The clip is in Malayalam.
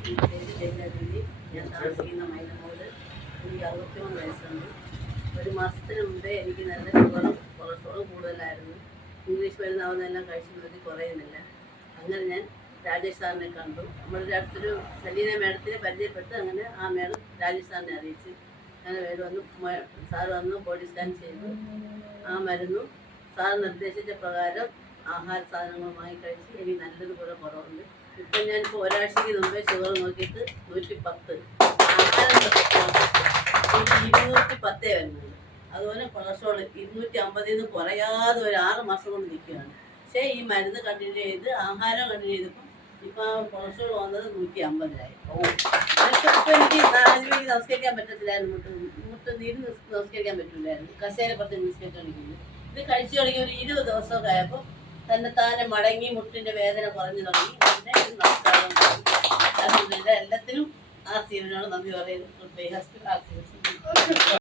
പേര് ലൈലാദേവി ഞാൻ താമസിക്കുന്ന മൈനമോട് എനിക്ക് അറുപത്തിമൂന്ന് വയസ്സുണ്ട് ഒരു മാസത്തിന് മുമ്പേ എനിക്ക് നല്ല ഷുഗറും കൊളസ്ട്രോളും കൂടുതലായിരുന്നു ഇംഗ്ലീഷ് മരുന്നാവുന്നതെല്ലാം കഴിച്ചു നോക്കി കുറയുന്നില്ല അങ്ങനെ ഞാൻ രാജേഷ് സാറിനെ കണ്ടു നമ്മുടെ അടുത്തൊരു സലീന മേഡത്തിനെ പരിചയപ്പെട്ട് അങ്ങനെ ആ മേഡം രാജേഷ് സാറിനെ അറിയിച്ച് അങ്ങനെ വേറെ വന്നു സാറ് വന്നു ബോഡി സ്കാൻ ചെയ്തു ആ മരുന്നും സാർ നിർദ്ദേശിച്ച പ്രകാരം ആഹാര സാധനങ്ങളുമായി കഴിച്ച് എനിക്ക് നല്ലതുപോലെ കുറവുണ്ട് ഇപ്പം ഞാനിപ്പോൾ ഒരാഴ്ചയ്ക്ക് മുമ്പേ ഷുഗർ നോക്കിയിട്ട് നൂറ്റി പത്ത് ഇരുന്നൂറ്റി പത്തേ വരുന്നുള്ളൂ. അതുപോലെ കൊളസ്ട്രോൾ ഇരുന്നൂറ്റി അമ്പതിൽ നിന്ന് കുറയാതെ ഒരു ആറ് മാസം കൊണ്ട് നിൽക്കുകയാണ്. പക്ഷേ ഈ മരുന്ന് കണ്ടിന്യൂ ചെയ്ത് ആഹാരം കണ്ടിന്യൂ ചെയ്തപ്പോൾ ഇപ്പം കൊളസ്ട്രോൾ വന്നത് നൂറ്റി അമ്പതിലായി ഇപ്പം എനിക്ക് നാല് മണിക്ക് നമസ്കരിക്കാൻ പറ്റത്തില്ലായിരുന്നു. മുട്ട് മുട്ട് നീര് നമസ്കരിക്കാൻ പറ്റില്ലായിരുന്നു. കസേരപ്പുറത്ത് നമസ്കരിച്ചോണ്ടിരിക്കുന്നു ഇത് കഴിച്ചു തുടങ്ങി ഒരു ഇരുപത് ദിവസമൊക്കെ ആയപ്പോൾ തന്നെ മടങ്ങി മുട്ടിന്റെ വേദന കുറഞ്ഞു തുടങ്ങി. പിന്നെ ഒരു നമസ്കാരം. അൽഹംദുലില്ലാ എല്ലാത്തിനും ആർ സി നന്ദി പറയുന്നു. Hospital R